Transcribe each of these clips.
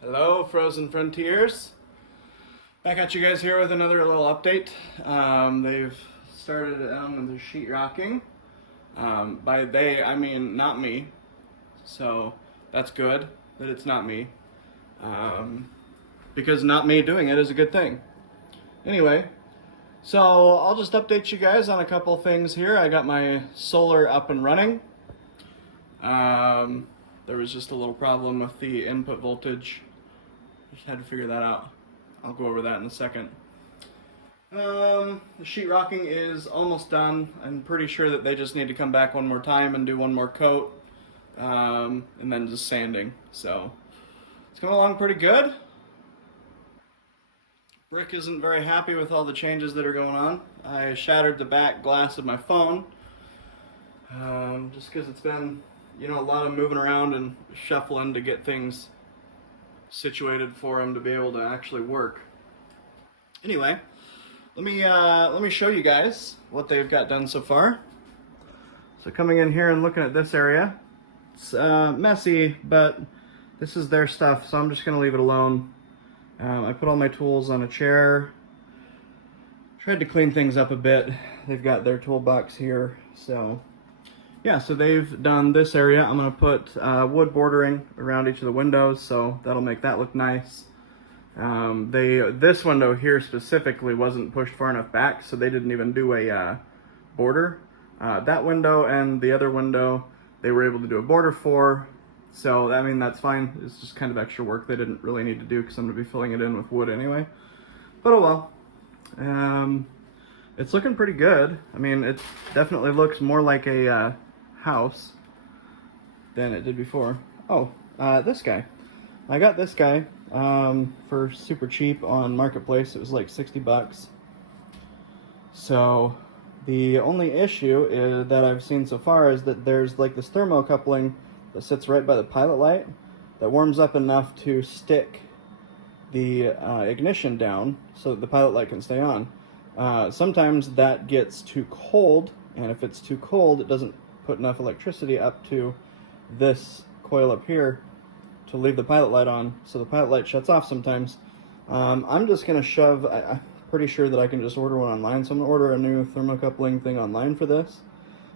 Hello, Frozen Frontiers. Back at you guys here with another little update. They've started the sheetrocking. By they, I mean not me. So that's good that it's not me. Because not me doing it is a good thing. Anyway, so I'll just update you guys on a couple things here. I got my solar up and running. There was just a little problem with the input voltage. Just had to figure that out. I'll go over that in a second. The sheetrocking is almost done. I'm pretty sure that they just need to come back one more time and do one more coat, and then just sanding. So it's going along pretty good. Brick isn't very happy with all the changes that are going on. I shattered the back glass of my phone, just because it's been, a lot of moving around and shuffling to get things situated for him to be able to actually work. Anyway, let me show you guys what they've got done so far. So coming in here and looking at this area, it's messy, but this is their stuff, so I'm just gonna leave it alone. I put all my tools on a chair, tried to clean things up a bit. They've got their toolbox here, so yeah, so they've done this area. I'm going to put wood bordering around each of the windows, so that'll make that look nice. This window here specifically wasn't pushed far enough back, so they didn't even do a border. That window and the other window, they were able to do a border for, so I mean, that's fine. It's just kind of extra work they didn't really need to do because I'm going to be filling it in with wood anyway. But oh well. It's looking pretty good. I mean, it definitely looks more like a house than it did before. Oh, this guy. I got this guy for super cheap on Marketplace. It was like 60 bucks. So the only issue that I've seen so far is that there's like this thermocoupling that sits right by the pilot light that warms up enough to stick the ignition down so that the pilot light can stay on. Sometimes that gets too cold, and if it's too cold, it doesn't put enough electricity up to this coil up here to leave the pilot light on, so the pilot light shuts off sometimes. I'm just going to I'm pretty sure that I can just order one online, so I'm going to order a new thermocoupling thing online for this.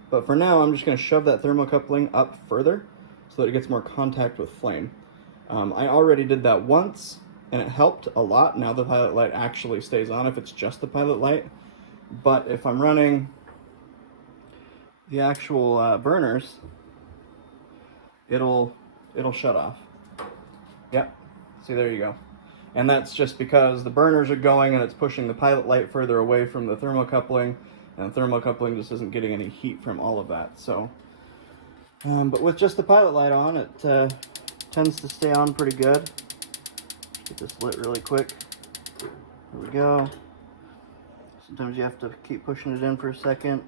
But for now, I'm just going to shove that thermocoupling up further so that it gets more contact with flame. I already did that once, and it helped a lot. Now the pilot light actually stays on if it's just the pilot light. But if I'm running the actual burners, it'll shut off. Yep, see, there you go. And that's just because the burners are going and it's pushing the pilot light further away from the thermocoupling, and the thermocoupling just isn't getting any heat from all of that. So, but with just the pilot light on, it tends to stay on pretty good. Get this lit really quick. There we go. Sometimes you have to keep pushing it in for a second.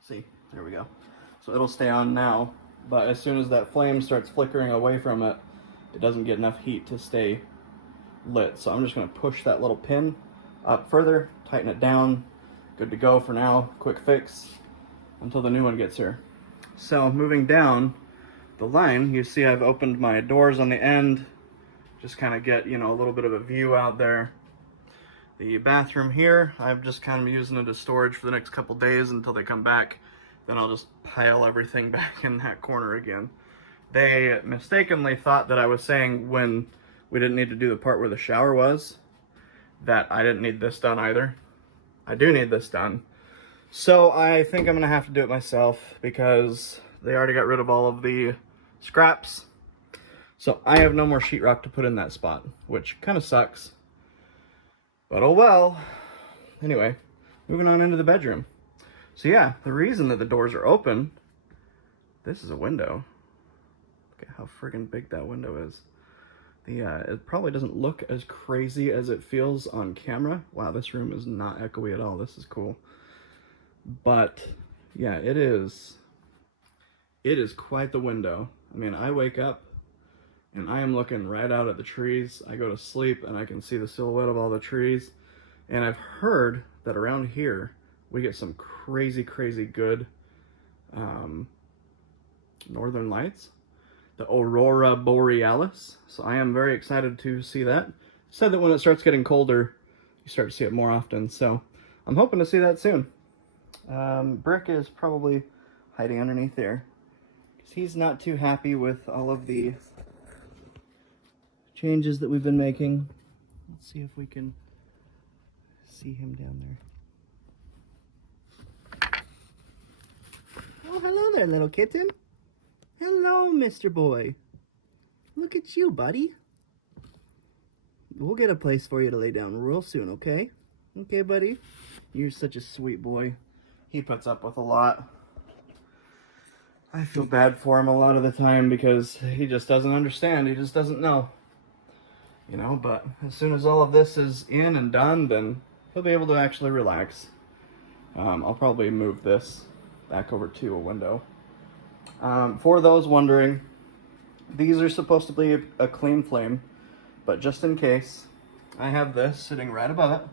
See, there we go. So it'll stay on now, but as soon as that flame starts flickering away from it, it doesn't get enough heat to stay lit. So I'm just going to push that little pin up further, tighten it down. Good to go for now. Quick fix until the new one gets here. So moving down the line, you see I've opened my doors on the end, just kind of get, a little bit of a view out there. The bathroom here, I'm just kind of using it as storage for the next couple days until they come back. Then I'll just pile everything back in that corner again. They mistakenly thought that I was saying when we didn't need to do the part where the shower was, that I didn't need this done either. I do need this done. So I think I'm gonna have to do it myself because they already got rid of all of the scraps. So I have no more sheetrock to put in that spot, which kind of sucks. But oh well. Anyway, moving on into the bedroom. So yeah, the reason that the doors are open, this is a window. Look at how friggin' big that window is. It probably doesn't look as crazy as it feels on camera. Wow, this room is not echoey at all. This is cool. But yeah, it is quite the window. I mean, I wake up and I am looking right out at the trees. I go to sleep and I can see the silhouette of all the trees. And I've heard that around here we get some crazy good northern lights. the Aurora Borealis. So I am very excited to see that. It said that when it starts getting colder, you start to see it more often. So I'm hoping to see that soon. Brick is probably hiding underneath there, because he's not too happy with all of the changes that we've been making. Let's see if we can see him down there. Oh, hello there, little kitten. Hello, Mr. Boy. Look at you, buddy. We'll get a place for you to lay down real soon, okay? Okay, buddy? You're such a sweet boy. He puts up with a lot. I feel bad for him a lot of the time because he just doesn't understand. He just doesn't know. You know, but as soon as all of this is in and done, then he'll be able to actually relax. I'll probably move this back over to a window. For those wondering, these are supposed to be a clean flame, but just in case, I have this sitting right above it.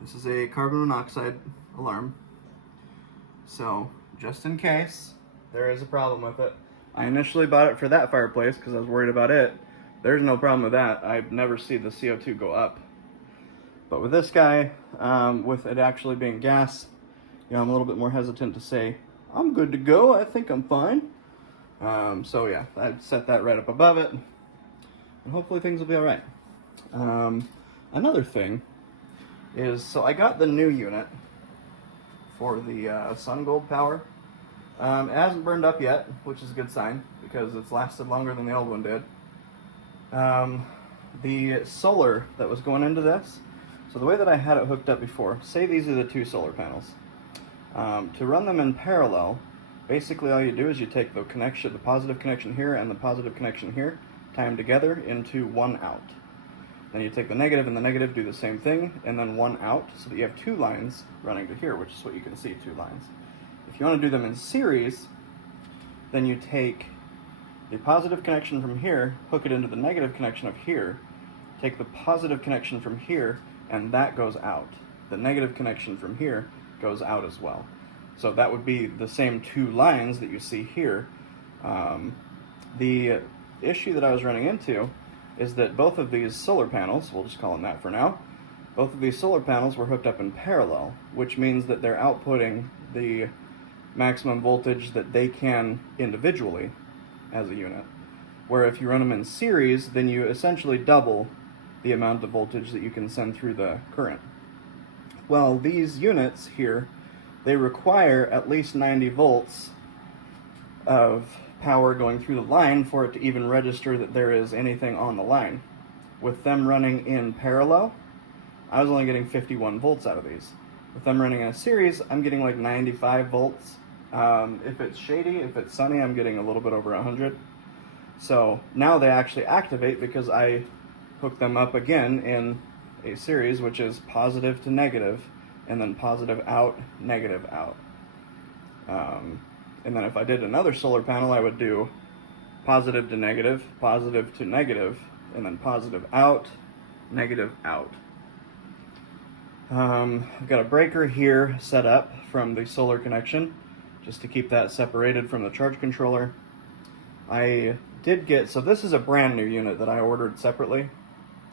This is a carbon monoxide alarm. So, just in case there is a problem with it. I initially bought it for that fireplace because I was worried about it. There's no problem with that. I've never seen the CO2 go up. But with this guy, with it actually being gas, you know, I'm a little bit more hesitant to say, I'm good to go, I think I'm fine. So yeah, I'd set that right up above it, and hopefully things will be all right. Another thing is, so I got the new unit for the Sun Gold power. It hasn't burned up yet, which is a good sign, because it's lasted longer than the old one did. The solar that was going into this, so the way that I had it hooked up before, say these are the two solar panels. To run them in parallel, basically all you do is you take the connection, the positive connection here and the positive connection here, tie them together into one out. Then you take the negative and the negative, do the same thing, and then one out, so that you have two lines running to here, which is what you can see, two lines. If you want to do them in series, then you take the positive connection from here, hook it into the negative connection of here, take the positive connection from here, and that goes out. The negative connection from here goes out as well. So that would be the same two lines that you see here. The issue that I was running into is that both of these solar panels, we'll just call them that for now, both of these solar panels were hooked up in parallel, which means that they're outputting the maximum voltage that they can individually as a unit. Where if you run them in series, then you essentially double the amount of voltage that you can send through the current. Well, these units here, they require at least 90 volts of power going through the line for it to even register that there is anything on the line. With them running in parallel, I was only getting 51 volts out of these. With them running in a series, I'm getting like 95 volts. If it's shady, if it's sunny, I'm getting a little bit over 100. So now they actually activate because I hook them up again in a series, which is positive to negative, and then positive out, negative out. And then if I did another solar panel, I would do positive to negative, and then positive out, negative out. I've got a breaker here set up from the solar connection, just to keep that separated from the charge controller. I did get, so this is a brand new unit that I ordered separately.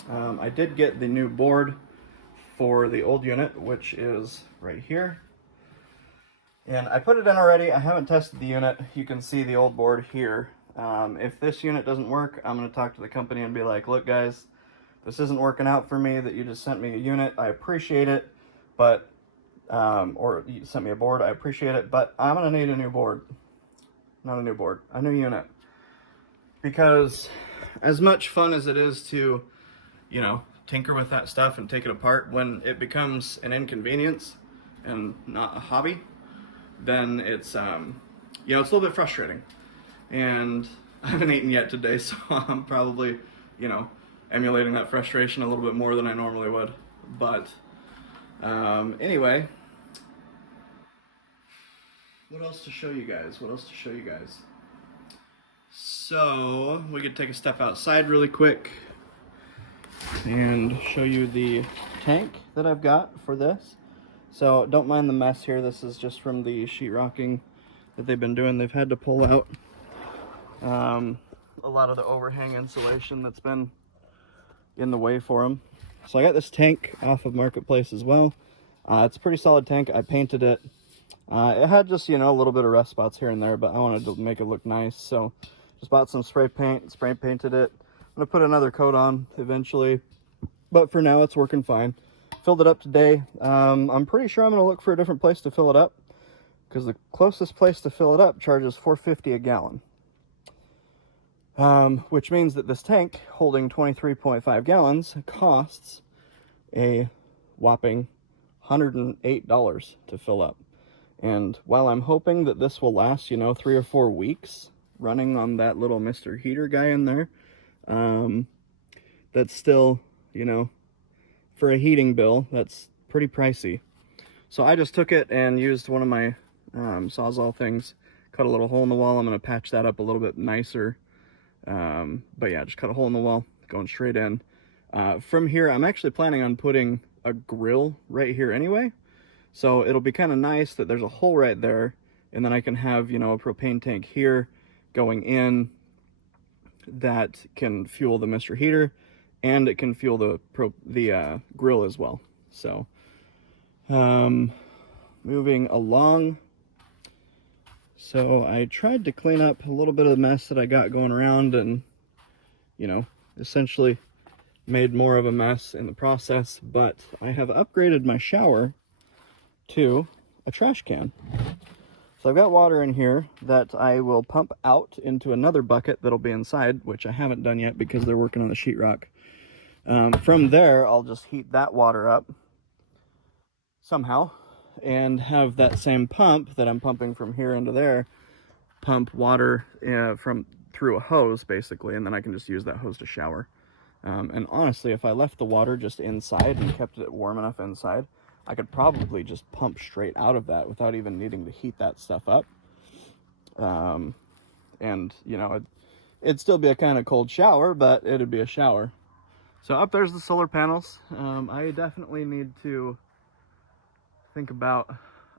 I did get the new board for the old unit, which is right here. And I put it in already. I haven't tested the unit. You can see the old board here. If this unit doesn't work, I'm going to talk to the company and be like, look guys, this isn't working out for me that you just sent me a unit. I appreciate it, but, or you sent me a board. I appreciate it, but I'm going to need a new board. Not a new board, a new unit. Because as much fun as it is to, you know, tinker with that stuff and take it apart, when it becomes an inconvenience and not a hobby, then it's, you know, it's a little bit frustrating. And I haven't eaten yet today, so I'm probably, you know, emulating that frustration a little bit more than I normally would. But anyway, what else to show you guys? So we could take a step outside really quick and show you the tank that I've got for this. So don't mind the mess here. This is just from the sheetrocking that they've been doing. They've had to pull out a lot of the overhang insulation that's been in the way for them. So I got this tank off of Marketplace as well. It's a pretty solid tank. I painted it. It had just, you know, a little bit of rust spots here and there, but I wanted to make it look nice. So just bought some spray paint, spray painted it. I'm gonna put another coat on eventually, but for now it's working fine. Filled it up today. I'm pretty sure I'm gonna look for a different place to fill it up, because the closest place to fill it up charges $4.50 a gallon. Which means that this tank holding 23.5 gallons costs a whopping $108 to fill up. And while I'm hoping that this will last, you know, 3 or 4 weeks running on that little Mr. Heater guy in there, that's still, you know, for a heating bill, that's pretty pricey. So I just took it and used one of my Sawzall things, cut a little hole in the wall. I'm going to patch that up a little bit nicer. But yeah, just cut a hole in the wall, going straight in. From here, I'm actually planning on putting a grill right here anyway. So it'll be kind of nice that there's a hole right there, and then I can have, you know, a propane tank here going in that can fuel the Mr. Heater, and it can fuel the grill as well. So, moving along. So I tried to clean up a little bit of the mess that I got going around, and, you know, essentially made more of a mess in the process, but I have upgraded my shower to a trash can. So I've got water in here that I will pump out into another bucket that'll be inside, which I haven't done yet because they're working on the sheetrock. From there, I'll just heat that water up somehow, and have that same pump that I'm pumping from here into there pump water through a hose, basically, and then I can just use that hose to shower. And honestly, if I left the water just inside and kept it warm enough inside, I could probably just pump straight out of that without even needing to heat that stuff up. And, you know, it'd still be a kind of cold shower, but it'd be a shower. So up there's the solar panels. I definitely need to think about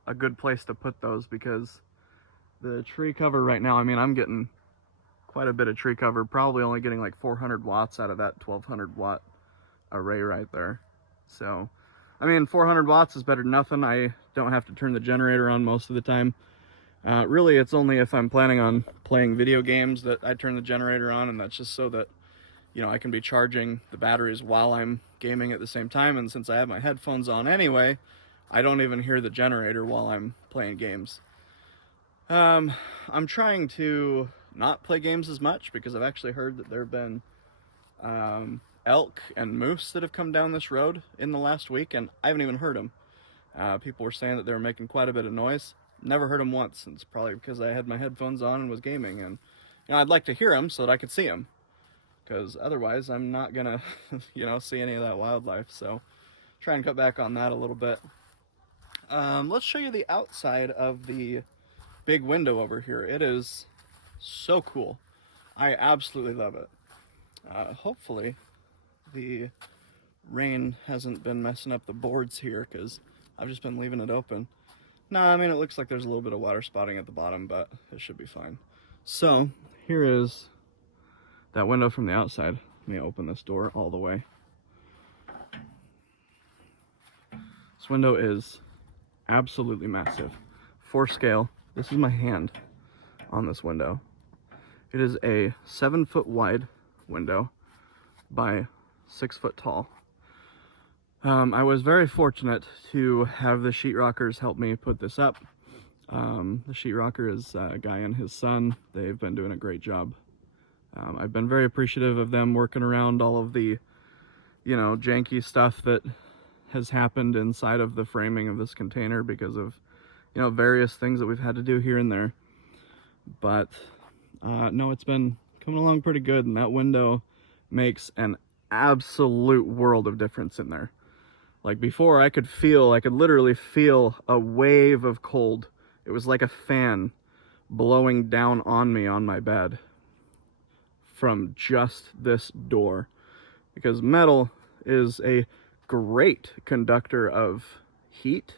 a good place to put those, because the tree cover right now, I mean, I'm getting quite a bit of tree cover, probably only getting like 400 watts out of that 1200 watt array right there. So, I mean, 400 watts is better than nothing. I don't have to turn the generator on most of the time. Really, it's only if I'm planning on playing video games that I turn the generator on, and that's just so that, you know, I can be charging the batteries while I'm gaming at the same time. And since I have my headphones on anyway, I don't even hear the generator while I'm playing games. I'm trying to not play games as much, because I've actually heard that there have been elk and moose that have come down this road in the last week, and I haven't even heard them. People were saying that they were making quite a bit of noise. Never heard them once, and it's probably because I had my headphones on and was gaming. And, you know, I'd like to hear them so that I could see them, because otherwise I'm not gonna, you know, see any of that wildlife. So try and cut back on that a little bit. Let's show you the outside of the big window over here. It is so cool. I absolutely love it. Hopefully the rain hasn't been messing up the boards here, because I've just been leaving it open. No, I mean, it looks like there's a little bit of water spotting at the bottom, but it should be fine. So here is that window from the outside. Let me open this door all the way. This window is absolutely massive. For scale, this is my hand on this window. It is a 7-foot wide window by 6 foot tall. I was very fortunate to have the sheetrockers help me put this up. The sheetrocker is a guy and his son. They've been doing a great job. I've been very appreciative of them working around all of the, you know, janky stuff that has happened inside of the framing of this container because of, you know, various things that we've had to do here and there. But no, it's been coming along pretty good, and that window makes an absolute world of difference in there. Like before, I could literally feel a wave of cold. It was like a fan blowing down on me on my bed from just this door, because metal is a great conductor of heat,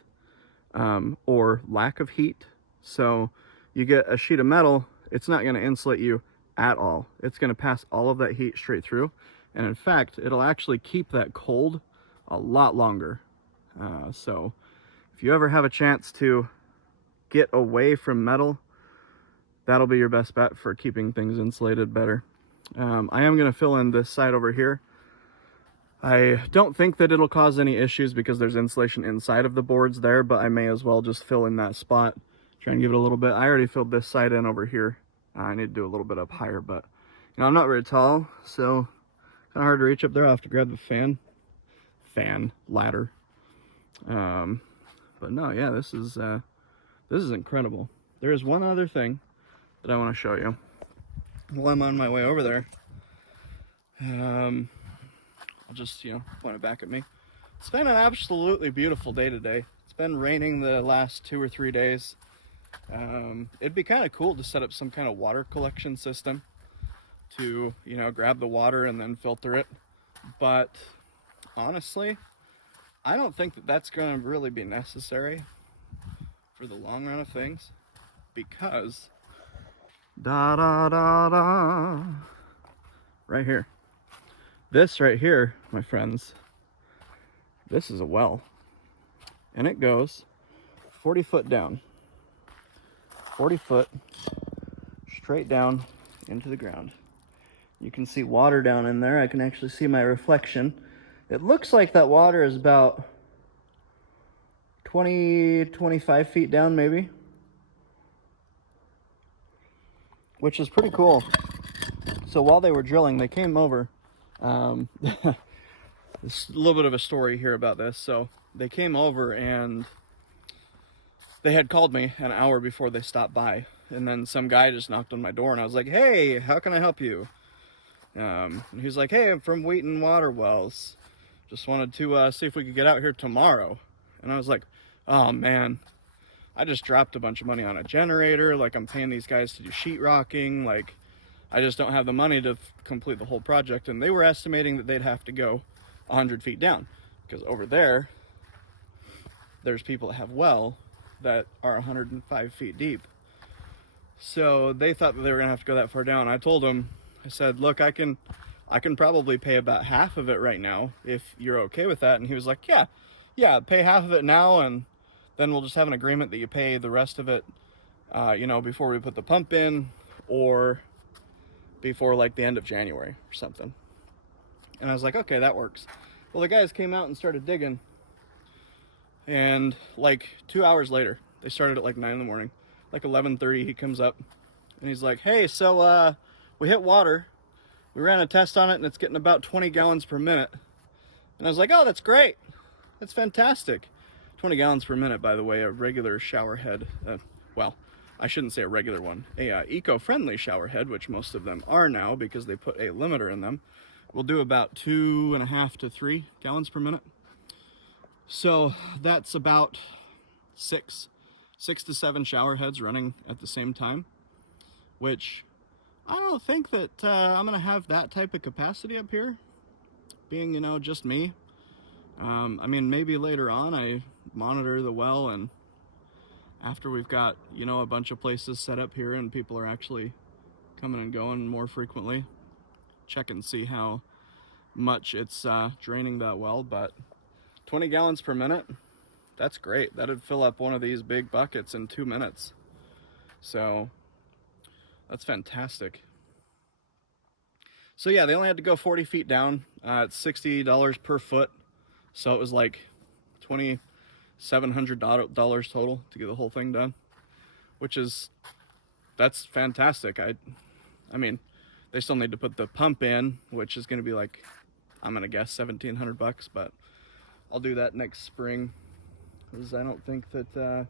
or lack of heat. So you get a sheet of metal, it's not going to insulate you at all. It's going to pass all of that heat straight through, and in fact it'll actually keep that cold a lot longer. So if you ever have a chance to get away from metal, that'll be your best bet for keeping things insulated better. I am going to fill in this side over here. I don't think that it'll cause any issues because there's insulation inside of the boards there, but I may as well just fill in that spot, try and give it a little bit. I already filled this side in over here. I need to do a little bit up higher, but you know, I'm not very tall, so kind of hard to reach up there. I'll have to grab the fan ladder. But no, yeah, this is incredible. There is one other thing that I want to show you while I'm on my way over there. I'll just, you know, point it back at me. It's been an absolutely beautiful day today. It's been raining the last 2 or 3 days. It'd be kind of cool to set up some kind of water collection system to, you know, grab the water and then filter it. But honestly, I don't think that that's going to really be necessary for the long run of things, because right here, this right here, my friends, this is a well, and it goes 40 foot down, 40 foot straight down into the ground. You can see water down in there. I can actually see my reflection. It looks like that water is about 25 feet down maybe, which is pretty cool. So while they were drilling, they came over. There's a little bit of a story here about this. So they came over and they had called me an hour before they stopped by. And then some guy just knocked on my door and I was like, hey, how can I help you? And he was like, hey, I'm from Wheaton Water Wells. Just wanted to see if we could get out here tomorrow. And I was like, oh man, I just dropped a bunch of money on a generator. Like, I'm paying these guys to do sheetrocking. Like, I just don't have the money to complete the whole project. And they were estimating that they'd have to go 100 feet down, because over there, there's people that have well that are 105 feet deep. So they thought that they were gonna have to go that far down. I told them, I said, look, I can probably pay about half of it right now if you're okay with that. And he was like, yeah, pay half of it now, and then we'll just have an agreement that you pay the rest of it, you know, before we put the pump in, or before like the end of January or something. And I was like, okay, that works. Well, the guys came out and started digging, and like 2 hours later, they started at like 9 in the morning, like 11:30, he comes up and he's like, hey, so we hit water. We ran a test on it and it's getting about 20 gallons per minute. And I was like, oh, that's great. That's fantastic. 20 gallons per minute, by the way, a regular shower head. Well, I shouldn't say a regular one. A eco-friendly shower head, which most of them are now because they put a limiter in them, will do about 2.5 to 3 gallons per minute. So that's about six to 7 shower heads running at the same time, which I don't think that I'm gonna have that type of capacity up here, being, you know, just me. I mean, maybe later on I monitor the well, and after we've got, you know, a bunch of places set up here and people are actually coming and going more frequently, check and see how much it's draining that well. But 20 gallons per minute, that's great. That'd fill up one of these big buckets in 2 minutes. So that's fantastic. So yeah, they only had to go 40 feet down. It's $60 per foot. So it was like $2,700 total to get the whole thing done, which is, that's fantastic. I mean, they still need to put the pump in, which is going to be like, I'm going to guess $1,700, but I'll do that next spring, because I don't think that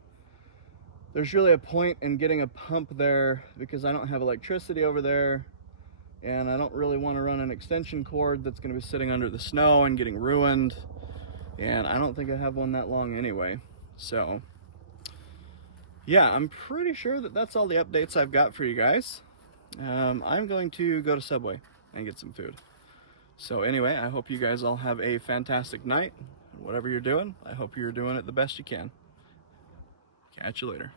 there's really a point in getting a pump there, because I don't have electricity over there, and I don't really want to run an extension cord that's going to be sitting under the snow and getting ruined, and I don't think I have one that long anyway. So yeah, I'm pretty sure that that's all the updates I've got for you guys. I'm going to go to Subway and get some food. So anyway, I hope you guys all have a fantastic night. Whatever you're doing, I hope you're doing it the best you can. Catch you later.